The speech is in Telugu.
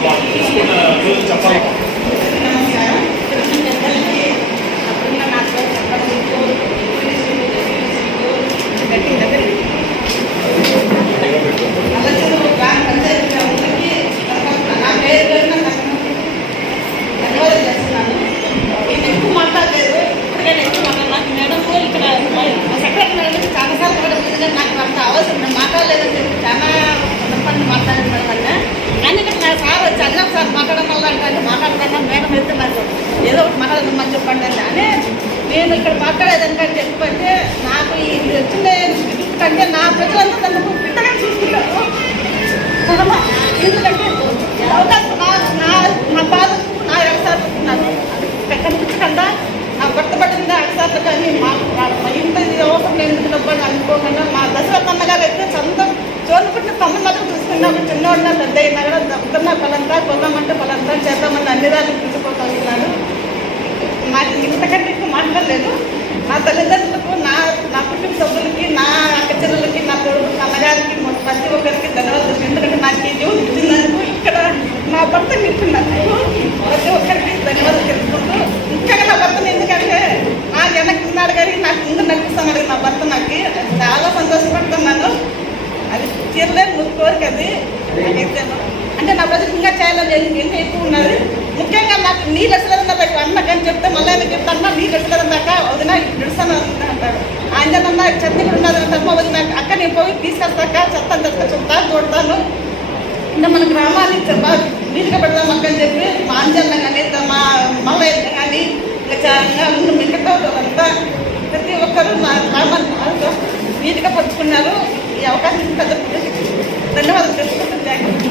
తీసుకున్న రోజు చెప్పాలి నమస్కారం పెద్దలకి అప్పుడున్న నాకు చెప్పడం గట్టి దగ్గర అల్లచూరు గ్రామ పంచాయతీ గ్రామానికి నా పేరు పేరున ధన్యవాదాలు చేస్తున్నాను నేను ఎక్కువ మాట్లాడలేదు ఇప్పటికే నేను ఎక్కువ మాట్లాడాను మేడం ఇక్కడ సెక్రటరీ మేడం చాలాసార్లు కూడా ఎందుకంటే నాకు అంత అవసరం నేను మాట్లాడలేదని చెప్పి చాలా సందర్భాన్ని మాట్లాడిన వల్ల కానీ ఇక్కడ నా సార్ వచ్చి అన్న సార్ మాట్లాడడం వల్ల అంటే మాట్లాడతాను ఏదో ఒకటి మాట్లాడమని చెప్పండి అని నేను ఇక్కడ మాట్లాడేది చెప్పంటే నాకు ఈ వచ్చిందే కంటే నా ప్రజలంతా నన్ను పిట్టగా చూసుకుంటారు. ఎందుకంటే అవకాశం నా నా నా బాధ నా వ్యవసాయం కనిపించకుండా నా భర్త పట్టింది అక్షరాలు కానీ మా మా ఇది అవసరం నేను డబ్బని అనుకోకుండా మా దశరథ అన్నగారు అయితే సొంతం చోటుపుట్టిన తమ్ముడు మాత్రం చూసుకున్నాము చిన్నోడిన పెద్ద అయినా కూడా దక్కుతున్న పలంతా కొద్దామంటే పలంతా చేద్దామని అన్ని దాన్ని నాకు ఇంతకంటే ఎక్కువ మాట్లాడలేదు. నా తల్లిదండ్రులకు నా నా కుటుంబ సభ్యులకి నా అక్క చెల్లెలకి నా తోడు నా అన్నగారికి ప్రతి ఒక్కరికి ధన్యవాదాలు. ఎందుకంటే నాకు ఈ జీవనం ఇచ్చినందుకు ఇక్కడ నా భర్త నిలిచినందుకు ప్రతి ఒక్కరికి ధన్యవాదాలు తెలుసుకుంటూ ఇంకా నా భర్తను ఎందుకంటే నా వెనక్కి ఉన్నాడు కానీ నాకు ముందు నడిపిస్తున్నాడు నా భర్త నాకు చాలా సంతోషపడుతున్నాను. అది తీరలేదు ముందు కోరిక అది. అంటే నా ప్రజలు ఇంకా చేయాలని చెప్పి ఇంకా ఎక్కువ ఉన్నది. ముఖ్యంగా నాకు నీళ్ళు అసలు అన్నకని చెప్తే అంటాడు ఉన్న చెత్త ఉన్నది అంటారు వదిన అక్క నేను పోయి తీసుకొస్తాక చెత్త అంతా చెప్తా చూడతాను ఇంకా మన గ్రామాన్ని చెప్ప నీట్గా పెడదాం అక్క అని చెప్పి మా అంజన్న కానీ మా మల్లయ్య కానీ ఇంకా చాలా మిగతా అంతా ప్రతి ఒక్కరూ మా గ్రామాన్ని బాగా నీట్గా పంచుకున్నారు. ఈ అవకాశం పెద్ద ధన్యవాదాలు తెలుసుకుంటాను థ్యాంక్ యూ